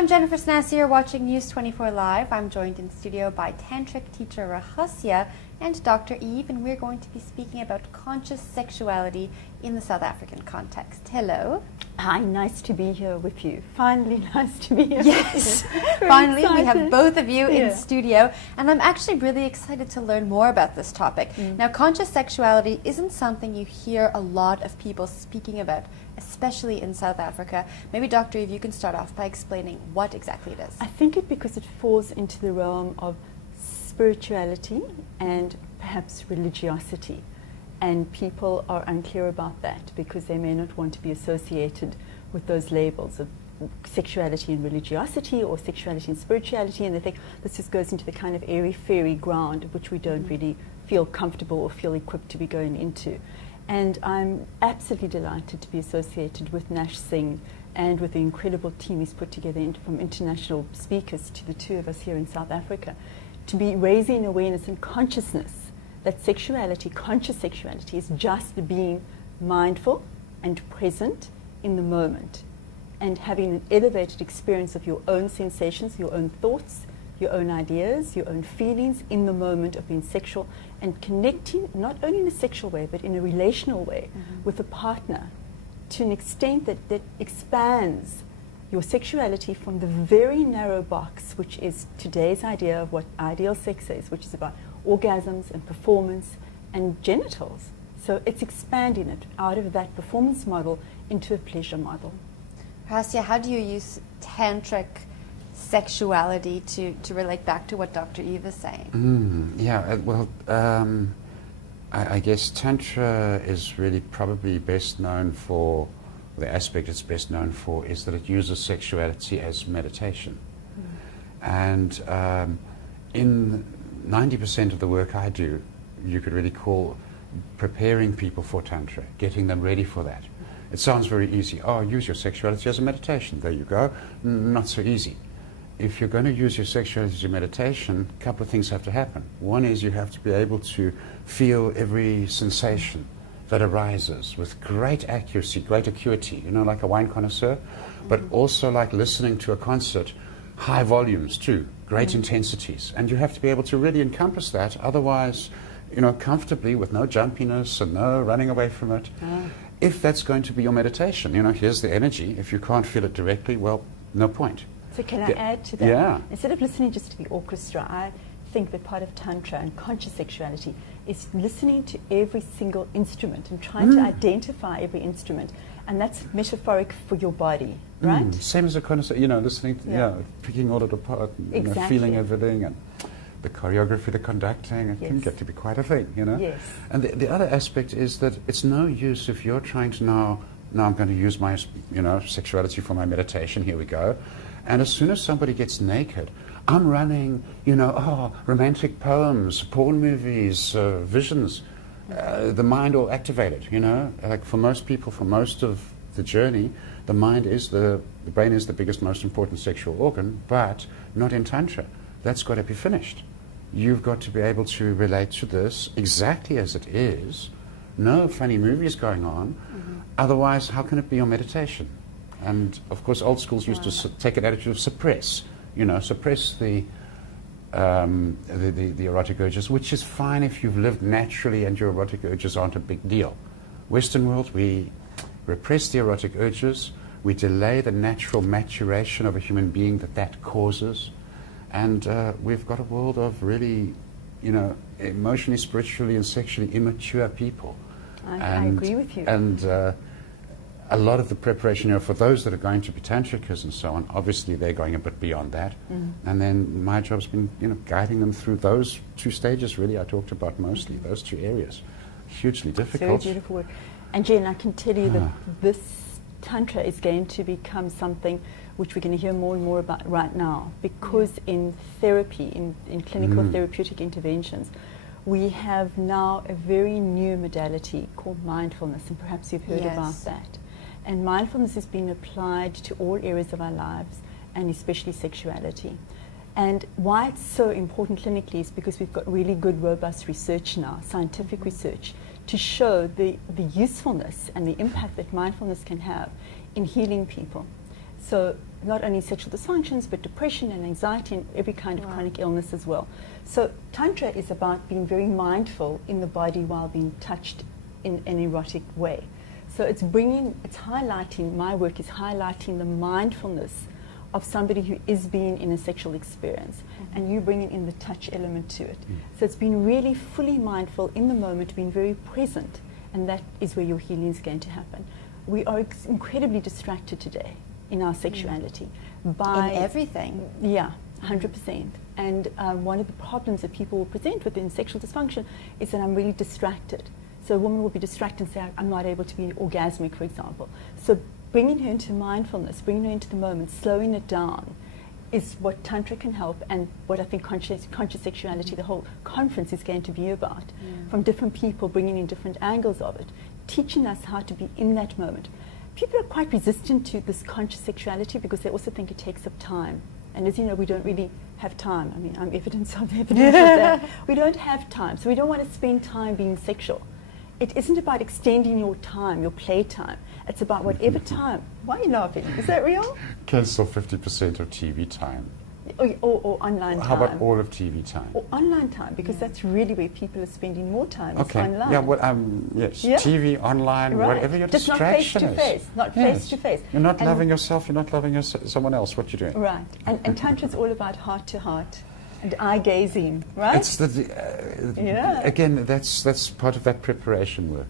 I'm Jennifer Snassi. You're watching News 24 Live. I'm joined in studio by Tantric teacher Rahasya and Dr. Eve, and we're going to be speaking about conscious sexuality in the South African context. Hello. Hi, nice to be here with you. Finally, nice to be here. Yes, finally we have both of you in studio, and I'm actually really excited to learn more about this topic. Now, conscious sexuality isn't something you hear a lot of people speaking about, especially in South Africa. Maybe Dr. Eve, you can start off by explaining what exactly it is. I think because it falls into the realm of spirituality and perhaps religiosity. And people are unclear about that because they may not want to be associated with those labels of sexuality and religiosity or sexuality and spirituality, and they think this just goes into the kind of airy-fairy ground of which we don't really feel comfortable or feel equipped to be going into. And I'm absolutely delighted to be associated with Nash Singh and with the incredible team he's put together from international speakers to the two of us here in South Africa, to be raising awareness and consciousness that sexuality, conscious sexuality, is just being mindful and present in the moment and having an elevated experience of your own sensations, your own thoughts, your own ideas, your own feelings in the moment of being sexual, and connecting not only in a sexual way but in a relational way with a partner to an extent that expands your sexuality from the very narrow box which is today's idea of what ideal sex is, which is about orgasms and performance and genitals. So it's expanding it out of that performance model into a pleasure model. Rahasya, how do you use tantric sexuality to relate back to what Dr. Eve is saying? I guess Tantra is really probably best known for, the aspect it's best known for is that it uses sexuality as meditation. And in 90% of the work I do, you could really call preparing people for Tantra, getting them ready for that. It sounds very easy. Oh, use your sexuality as a meditation. There you go. Not so easy. If you're going to use your sexuality as a meditation, a couple of things have to happen. One is you have to be able to feel every sensation that arises with great accuracy, great acuity, you know, like a wine connoisseur, but also like listening to a concert, high volumes too, great intensities. And you have to be able to really encompass that, otherwise, you know, comfortably with no jumpiness and no running away from it. If that's going to be your meditation, you know, here's the energy. If you can't feel it directly, well, no point. So can I add to that? Yeah. Instead of listening just to the orchestra, I think that part of Tantra and conscious sexuality is listening to every single instrument and trying to identify every instrument. And that's metaphoric for your body, right? Same as a connoisseur, you know, listening to, picking all of it apart, you know, feeling everything, and the choreography, the conducting, it can get to be quite a thing, you know? Yes. And the other aspect is that it's no use if you're trying to now I'm going to use my, you know, sexuality for my meditation, here we go. And as soon as somebody gets naked, I'm running, you know, romantic poems, porn movies, visions. The mind all activated, you know. Like for most people, for most of the journey, the mind is the brain is the biggest, most important sexual organ, but not in Tantra. That's got to be finished. You've got to be able to relate to this exactly as it is. No funny movies going on. Otherwise, how can it be your meditation? And of course, old schools used to take an attitude of suppress. You know, suppress the erotic urges, which is fine if you've lived naturally and your erotic urges aren't a big deal. Western world, we repress the erotic urges, we delay the natural maturation of a human being that causes, and we've got a world of really, you know, emotionally, spiritually, and sexually immature people. I agree with you. And a lot of the preparation, you know, for those that are going to be tantrikas and so on, obviously they're going a bit beyond that. And then my job's been, you know, guiding them through those two stages, really, I talked about mostly, those two areas. Hugely difficult. It's very beautiful work. And Jen, I can tell you that this Tantra is going to become something which we're going to hear more and more about right now, because in therapy, in clinical therapeutic interventions, we have now a very new modality called mindfulness, and perhaps you've heard about that. And mindfulness is being applied to all areas of our lives, and especially sexuality. And why it's so important clinically is because we've got really good, robust research now, scientific research, to show the usefulness and the impact that mindfulness can have in healing people. So not only sexual dysfunctions, but depression and anxiety and every kind of chronic illness as well. So Tantra is about being very mindful in the body while being touched in an erotic way. So it's highlighting, my work is highlighting the mindfulness of somebody who is being in a sexual experience, and you bringing in the touch element to it. So it's being really fully mindful in the moment, being very present, and that is where your healing is going to happen. We are incredibly distracted today in our sexuality by everything. Yeah, 100%. And one of the problems that people will present within sexual dysfunction is that I'm really distracted. So a woman will be distracted and say, I'm not able to be orgasmic, for example. So bringing her into mindfulness, bringing her into the moment, slowing it down, is what Tantra can help, and what I think conscious sexuality, the whole conference is going to be about, from different people bringing in different angles of it, teaching us how to be in that moment. People are quite resistant to this conscious sexuality because they also think it takes up time. And as you know, we don't really have time. I mean, I'm evidence of that. We don't have time, so we don't want to spend time being sexual. It isn't about extending your time, your play time. It's about whatever time. Why are you laughing? Is that real? Cancel 50% of TV time. Or online time. How about all of TV time? Or online time, because that's really where people are spending more time. Okay. Online. Yeah. Well, yes. Yeah. TV, online, Right. whatever your Just distraction not face to face. Not face to face. You're not And loving yourself. You're not loving someone else. What you're doing. Right. And Tantra is all about heart to heart and eye gazing. Right. It's again, that's part of that preparation work.